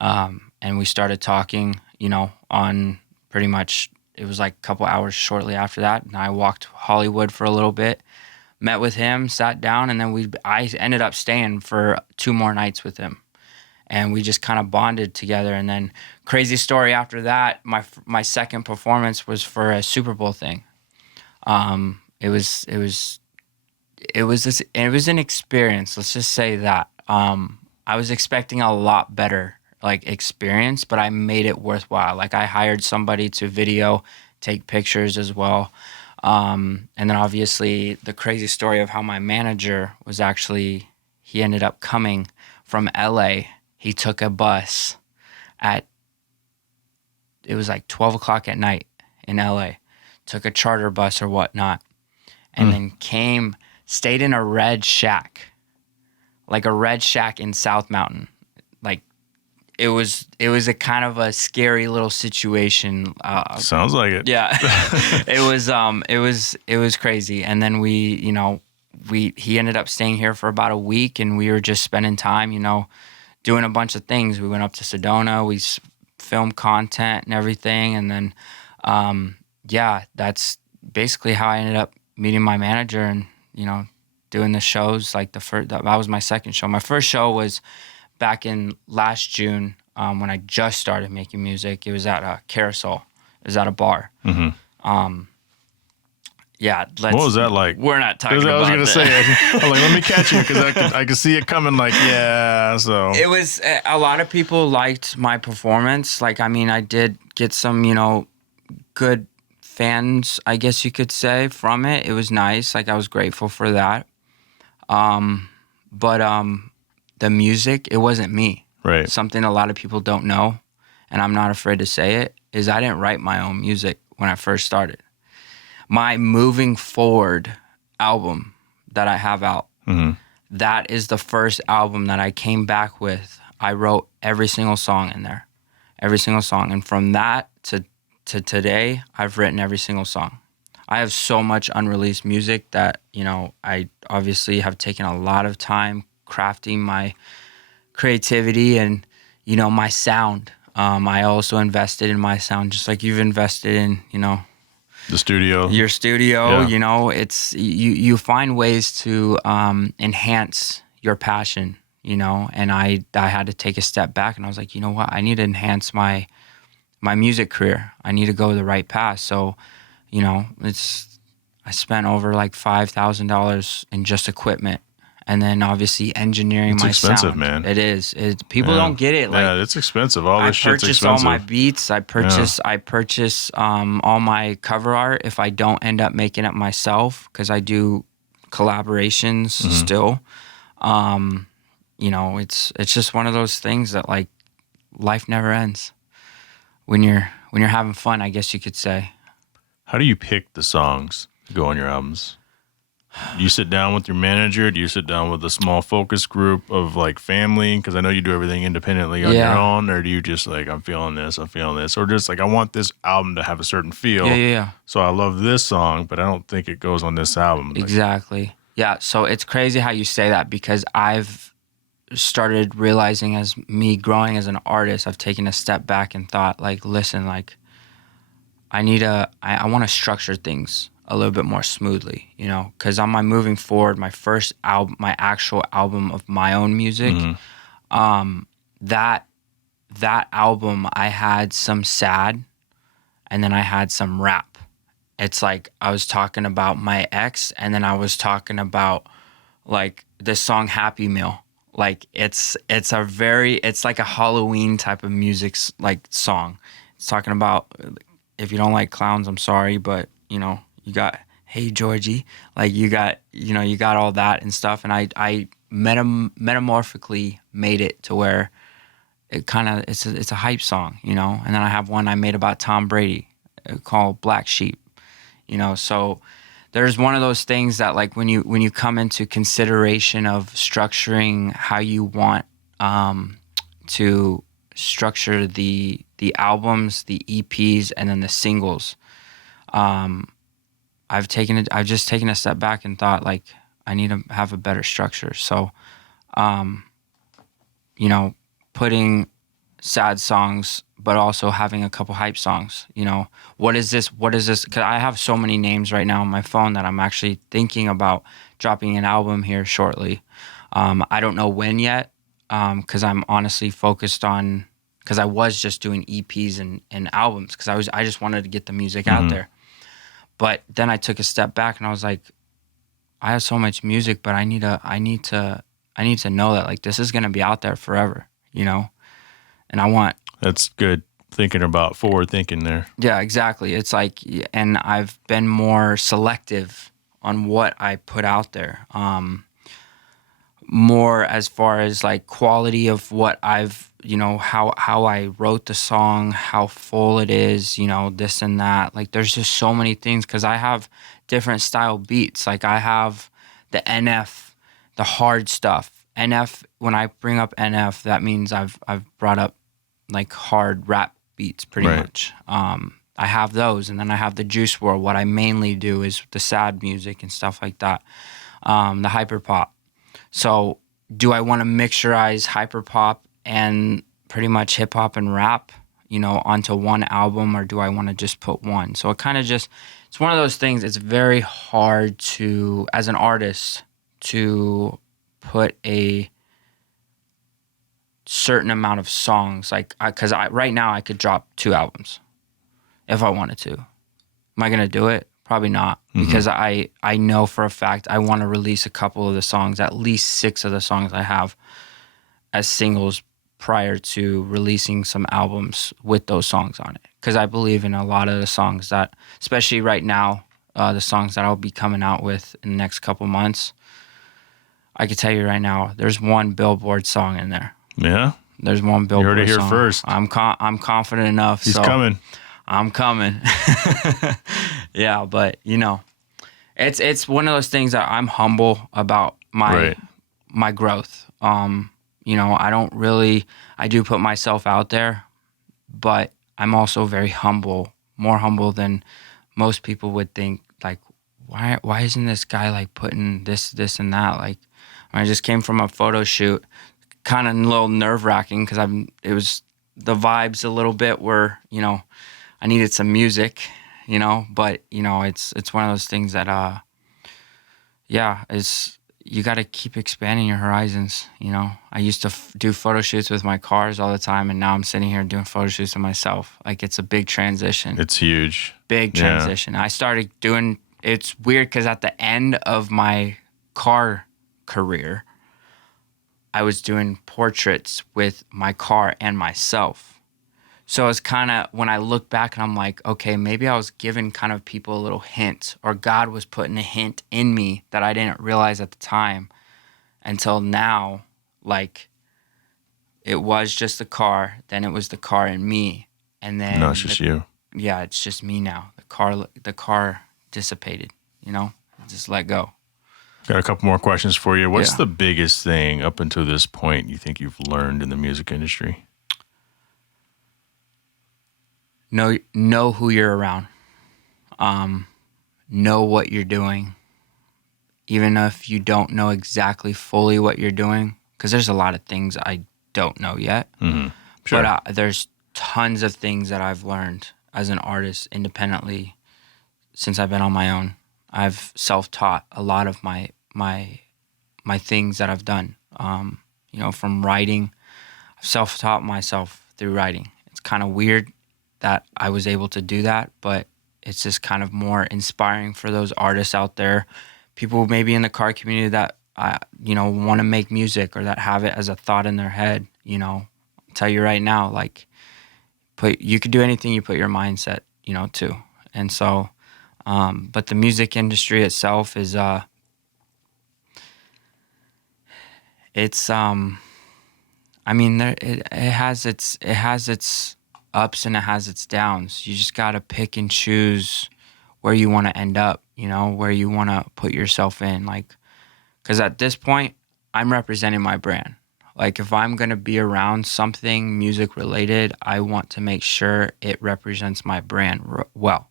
And we started talking, you know, on pretty much, it was like a couple hours shortly after that. And I walked Hollywood for a little bit, met with him, sat down, and then I ended up staying for 2 more nights with him. And we just kind of bonded together. And then crazy story after that, my second performance was for a Super Bowl thing. It was an experience. Let's just say that. I was expecting a lot better like experience, but I made it worthwhile. Like I hired somebody to video, take pictures as well. And then obviously the crazy story of how my manager was actually, he ended up coming from LA. He took a bus it was like 12 o'clock at night in LA, took a charter bus or whatnot, and then stayed in a red shack, like a red shack in South Mountain. Like it was a kind of a scary little situation. Sounds like it. Yeah. It was crazy. And then he ended up staying here for about a week, and we were just spending time, you know, doing a bunch of things. We went up to Sedona, we filmed content and everything. And then, that's basically how I ended up meeting my manager and, you know, doing the shows. Like that was my second show. My first show was back in last June when I just started making music. It was at a Carousel. It was at a bar. What was that like? We're not talking about I was that. going to say, I'm like, let me catch you because I could see it coming like, yeah, so. It was, a lot of people liked my performance. Like, I mean, I did get some, you know, good fans, I guess you could say, from it. It was nice. Like, I was grateful for that. But the music, it wasn't me. Right. Something a lot of people don't know, and I'm not afraid to say it, is I didn't write my own music when I first started. My Moving Forward album that I have out, that is the first album that I came back with. I wrote every single song in there, every single song. And from that to today, I've written every single song. I have so much unreleased music that, you know, I obviously have taken a lot of time crafting my creativity and, you know, my sound. I also invested in my sound, just like you've invested in, you know, the studio. Your studio, yeah. You know, it's you find ways to enhance your passion, you know, and I had to take a step back and I was like, you know what, I need to enhance my music career. I need to go the right path. So, you know, I spent over like $5,000 in just equipment. And then obviously engineering my sound. It's expensive, man. It is. People don't get it. Like, yeah, it's expensive. All this shit's expensive. I purchase all my beats. I purchase all my cover art if I don't end up making it myself, because I do collaborations still. You know, it's just one of those things that, like, life never ends when you're having fun, I guess you could say. How do you pick the songs to go on your albums? Do you sit down with your manager? Do you sit down with a small focus group of like family? Because I know you do everything independently on your own. Or do you just like, I'm feeling this. Or just like, I want this album to have a certain feel. Yeah. So I love this song, but I don't think it goes on this album. Exactly. Yeah. So it's crazy how you say that, because I've started realizing, as me growing as an artist, I've taken a step back and thought, like, listen, like, I want to structure things a little bit more smoothly, you know, because on my Moving Forward, my first album, my actual album of my own music, that album, I had some sad and then I had some rap. It's like I was talking about my ex, and then I was talking about like this song Happy Meal. Like it's like a Halloween type of music, like song. It's talking about, if you don't like clowns, I'm sorry, but you know, you got Hey Georgie, like you got all that and stuff. And I metamorphically made it to where it kind of, it's a hype song, you know. And then I have one I made about Tom Brady called Black Sheep, you know. So there's one of those things that like when you come into consideration of structuring how you want to structure the albums, the EPs, and then the singles. I've just taken a step back and thought like I need to have a better structure. So, you know, putting sad songs, but also having a couple hype songs. You know, what is this? Because I have so many names right now on my phone that I'm actually thinking about dropping an album here shortly. I don't know when yet, because I'm honestly focused on, because I was just doing EPs and albums because I just wanted to get the music out there. But then I took a step back and I was like, I have so much music, but I need to know that like this is gonna be out there forever, you know? And I want... That's good thinking about forward thinking there. Yeah, exactly. It's like, and I've been more selective on what I put out there. More as far as like quality of what I've, you know, how I wrote the song, how full it is, you know, this and that. Like there's just so many things because I have different style beats. Like I have the NF, the hard stuff. NF, when I bring up NF, that means I've brought up like hard rap beats pretty much. I have those, and then I have the Juice WRLD. What I mainly do is the sad music and stuff like that. The hyper pop. So do I want to mixturize hyper pop and pretty much hip hop and rap, you know, onto one album, or do I want to just put one? So it kind of just, it's one of those things. It's very hard to, as an artist, to put a certain amount of songs, like, because right now I could drop 2 albums if I wanted to. Am I gonna do it? Probably not, because I know for a fact I want to release a couple of the songs, at least 6 of the songs I have as singles prior to releasing some albums with those songs on it. Because I believe in a lot of the songs that, especially right now, the songs that I'll be coming out with in the next couple months. I can tell you right now, there's one Billboard song in there. Yeah? There's one Billboard song. You heard it here first. I'm confident enough. He's coming. I'm coming. Yeah, but you know, it's one of those things that I'm humble about my growth. You know, I do put myself out there, but I'm also very humble, more humble than most people would think. Like, why isn't this guy like putting this and that? Like, I just came from a photo shoot, kind of a little nerve-wracking because it was the vibes a little bit were, you know, I needed some music, you know, but you know, it's one of those things that you got to keep expanding your horizons, you know. I used to do photo shoots with my cars all the time, and now I'm sitting here doing photo shoots with myself. Like, it's a big transition. It's huge. Big transition. Yeah. I started doing, it's weird because at the end of my car career, I was doing portraits with my car and myself. So it's kind of, when I look back and I'm like, okay, maybe I was giving kind of people a little hint, or God was putting a hint in me that I didn't realize at the time until now. Like, it was just the car, then it was the car and me. And then no, it's just you. Yeah, it's just me now. The car dissipated, you know, just let go. Got a couple more questions for you. What's the biggest thing up until this point you think you've learned in the music industry? Know who you're around. Know what you're doing. Even if you don't know exactly fully what you're doing, because there's a lot of things I don't know yet. Mm-hmm. Sure. But there's tons of things that I've learned as an artist independently since I've been on my own. I've self-taught a lot of my things that I've done. You know, from writing, I've self-taught myself through writing. It's kind of weird that I was able to do that, but it's just kind of more inspiring for those artists out there, people maybe in the car community that you know, want to make music or that have it as a thought in their head. You know, I'll tell you right now, like, you could do anything you put your mindset, you know, to. And so, but the music industry itself is it's I mean, it has its ups and it has its downs. You just got to pick and choose where you want to end up. you know, where you want to put yourself in. Like, because at this point, I'm representing my brand. Like, if I'm going to be around something music related, I want to make sure it represents my brand well.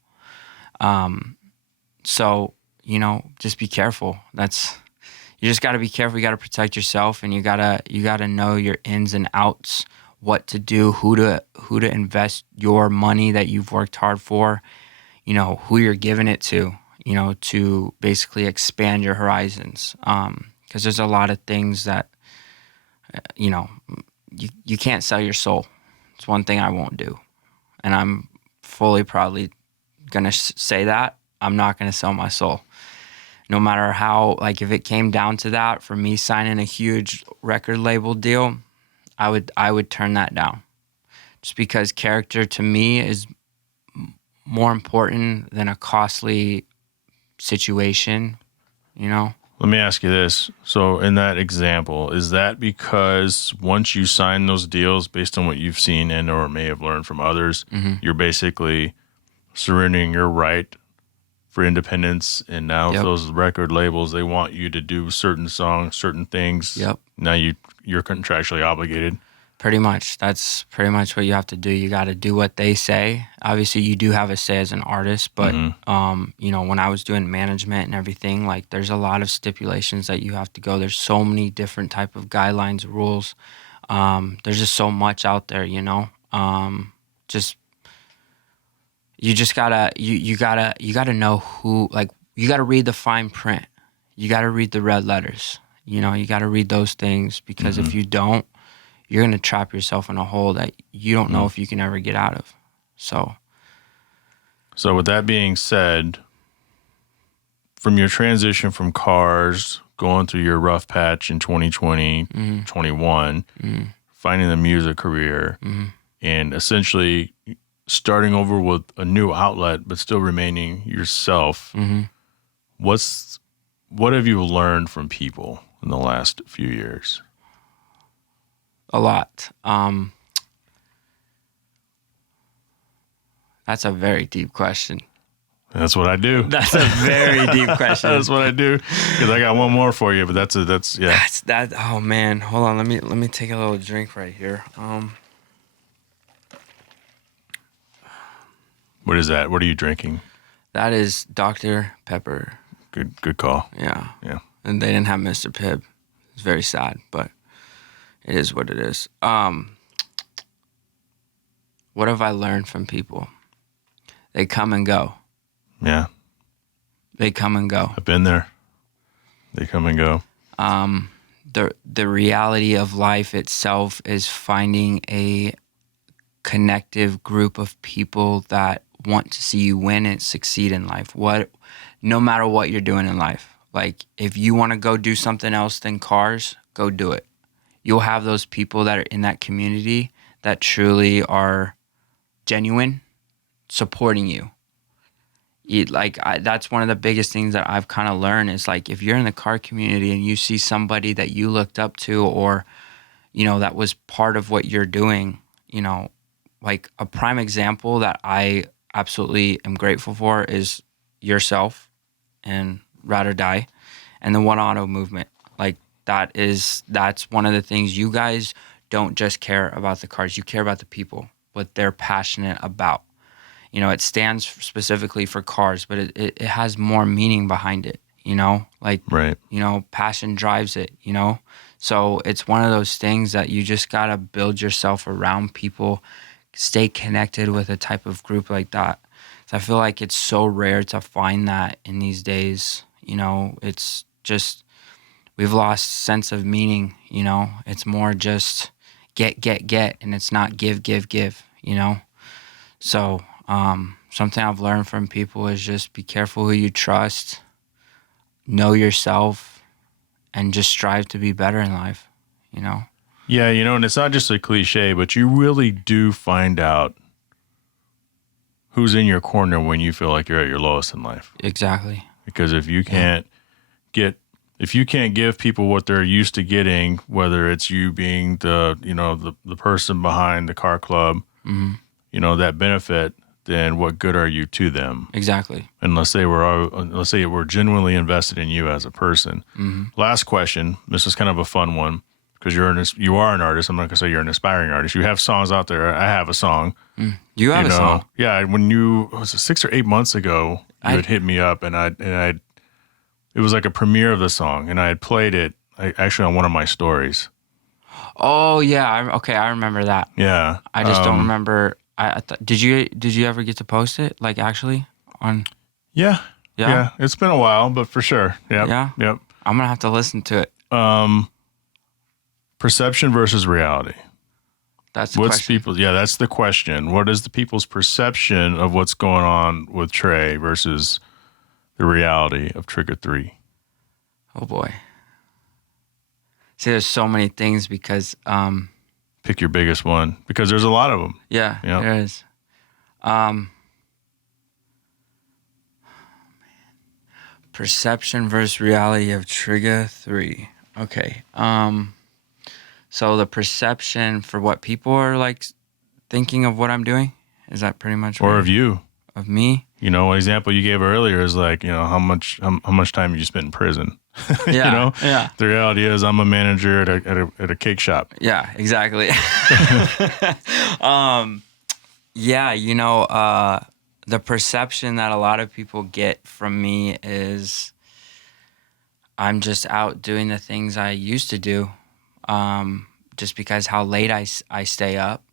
So, you know, just be careful. You just got to be careful. You got to protect yourself, and you got to know your ins and outs, what to do, who to invest your money that you've worked hard for, you know, who you're giving it to, you know, to basically expand your horizons. Because there's a lot of things that, you know, you can't sell your soul. It's one thing I won't do. And I'm fully proudly going to say that. I'm not going to sell my soul. No matter how, like, if it came down to that, for me signing a huge record label deal, I would turn that down. Just because character to me is more important than a costly situation, you know? Let me ask you this. So in that example, is that because once you sign those deals based on what you've seen and or may have learned from others, you're basically surrendering your right for independence, and now if those record labels, they want you to do certain songs, certain things, now you're contractually obligated? Pretty much. That's pretty much what you have to do. You got to do what they say. Obviously, you do have a say as an artist, but you know, when I was doing management and everything, like, there's a lot of stipulations that you have to go. There's so many different type of guidelines, rules. There's just so much out there, you know. You gotta know who, like, you gotta read the fine print. You gotta read the red letters. You know, you gotta read those things, because if you don't, you're gonna trap yourself in a hole that you don't know if you can ever get out of. So with that being said, from your transition from cars, going through your rough patch in 2020, 21, finding the music career, and essentially starting over with a new outlet, but still remaining yourself, what have you learned from people in the last few years? A lot. That's a very deep question. That's what I do. That's a very deep question. That's what I do. Because I got one more for you, but that's. Oh man, hold on. Let me take a little drink right here. What is that? What are you drinking? That is Dr. Pepper. Good call. Yeah. Yeah. And they didn't have Mr. Pibb. It's very sad, but it is what it is. What have I learned from people? They come and go. Yeah. They come and go. I've been there. They come and go. The reality of life itself is finding a connective group of people that want to see you win and succeed in life. No matter what you're doing in life. Like, if you want to go do something else than cars, go do it. You'll have those people that are in that community that truly are genuine, supporting you. That's one of the biggest things that I've kind of learned is, like, if you're in the car community and you see somebody that you looked up to, or, you know, that was part of what you're doing, you know, like, a prime example that I absolutely am grateful for is yourself and Ride or Die and the One Auto movement. Like, that's one of the things. You guys don't just care about the cars. You care about the people, what they're passionate about. You know, it stands specifically for cars, but it has more meaning behind it, you know? Like, right. You know, passion drives it, you know? So it's one of those things that you just got to build yourself around people, stay connected with a type of group like that. So I feel like it's so rare to find that in these days, you know? It's just, we've lost sense of meaning, you know? It's more just get, and it's not give, you know? So something I've learned from people is just be careful who you trust, know yourself, and just strive to be better in life, you know? Yeah, you know, and it's not just a cliche, but you really do find out who's in your corner when you feel like you're at your lowest in life. Exactly. Because if you can't give people what they're used to getting, whether it's you being the person behind the car club, you know, that benefit, then what good are you to them? Exactly. Unless they were genuinely invested in you as a person. Last question. This is kind of a fun one because you are an artist. I'm not gonna say you're an aspiring artist. You have songs out there. I have a song. You have a song. Yeah. When was it 6 or 8 months ago, you had hit me up and it was like a premiere of the song and I had played it actually on one of my stories. Oh yeah. Okay, I remember that. Yeah. I just don't remember. Did you ever get to post it? Like actually on? Yeah. Yeah? Yeah. It's been a while, but for sure. Yep. Yeah? Yep. I'm gonna have to listen to it. Perception versus reality. That's the question. That's the question. What is the people's perception of what's going on with Trey versus the reality of Trigga3? Oh boy. See, there's so many things because Pick your biggest one because there's a lot of them. yeah, Yep. there is. Perception versus reality of Trigga3. Okay. So the perception for what people are like thinking of what I'm doing, is that pretty much Or of you. Of me? You know, an example you gave earlier is like, you know, how much time you spent in prison. Yeah. You know? Yeah. The reality is I'm a manager at a cake shop. Yeah, exactly. Yeah, you know, the perception that a lot of people get from me is I'm just out doing the things I used to do, just because how late I stay up.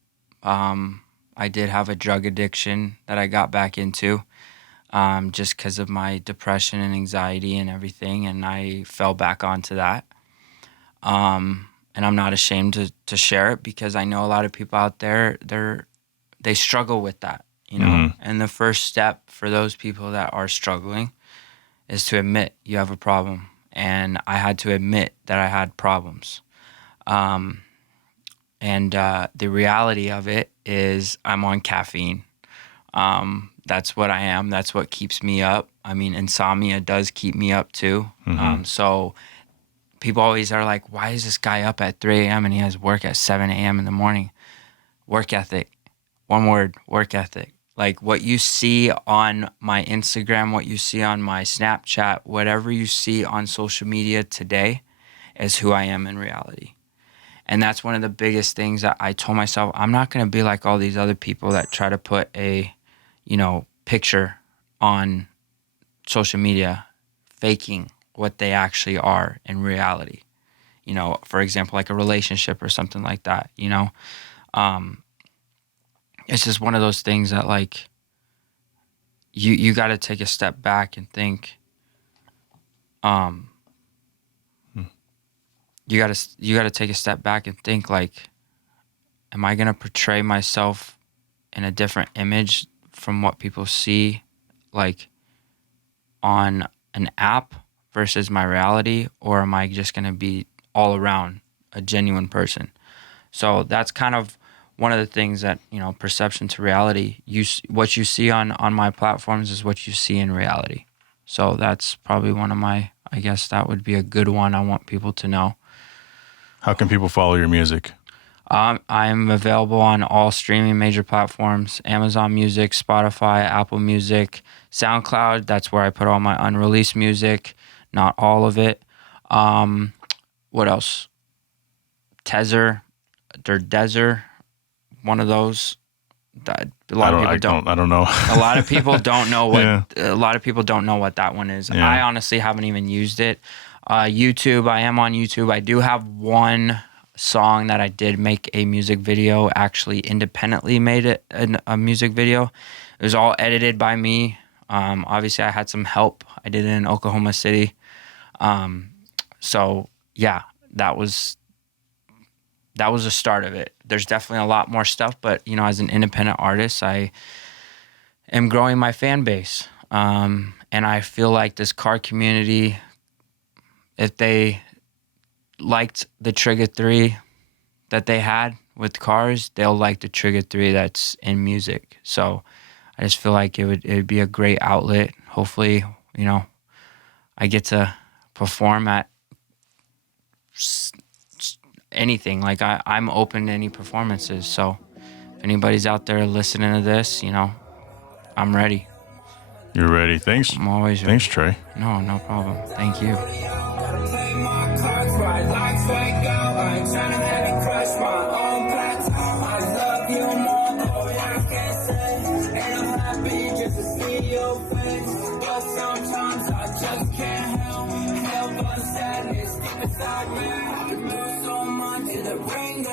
I did have a drug addiction that I got back into, just because of my depression and anxiety and everything, and I fell back onto that. And I'm not ashamed to share it because I know a lot of people out there, they struggle with that, you know? And the first step for those people that are struggling is to admit you have a problem. And I had to admit that I had problems. The reality of it is I'm on caffeine. That's what I am. That's what keeps me up. I mean, insomnia does keep me up too. So people always are like, why is this guy up at 3 a.m. and he has work at 7 a.m. in the morning? Work ethic. One word, work ethic. Like what you see on my Instagram, what you see on my Snapchat, whatever you see on social media today is who I am in reality. And that's one of the biggest things that I told myself, I'm not going to be like all these other people that try to put a, you know, picture on social media, faking what they actually are in reality. You know, for example, like a relationship or something like that, you know. It's just one of those things that like you got to take a step back and think, you got to take a step back and think like, am I going to portray myself in a different image from what people see like on an app versus my reality, or am I just going to be all around a genuine person? So that's kind of one of the things that, you know, perception to reality, what you see on my platforms is what you see in reality. So that's probably one of my, I guess that would be a good one I want people to know. How can people follow your music? I'm available on all streaming major platforms, Amazon Music, Spotify, Apple Music, SoundCloud. That's where I put all my unreleased music, not all of it. What else? Tezer, or Dezer, one of those. I don't know. A lot of people don't know what. Yeah. A lot of people don't know what that one is. Yeah. I honestly haven't even used it. YouTube. I am on YouTube. I do have one song that I did make a music video. Actually, independently made it a music video. It was all edited by me. Obviously, I had some help. I did it in Oklahoma City. So yeah, that was the start of it. There's definitely a lot more stuff, but you know, as an independent artist, I am growing my fan base. And I feel like this car community, if they liked the Trigga3 that they had with cars, they'll like the Trigga3 that's in music. So I just feel like it would be a great outlet. Hopefully, you know, I get to perform at anything. Like I'm open to any performances. So if anybody's out there listening to this, you know, I'm ready. You're ready. Thanks. I'm always ready. Thanks, Trey. No problem. Thank you. Sometimes I just can't help but sadness deep inside me. I lose so much in the ring.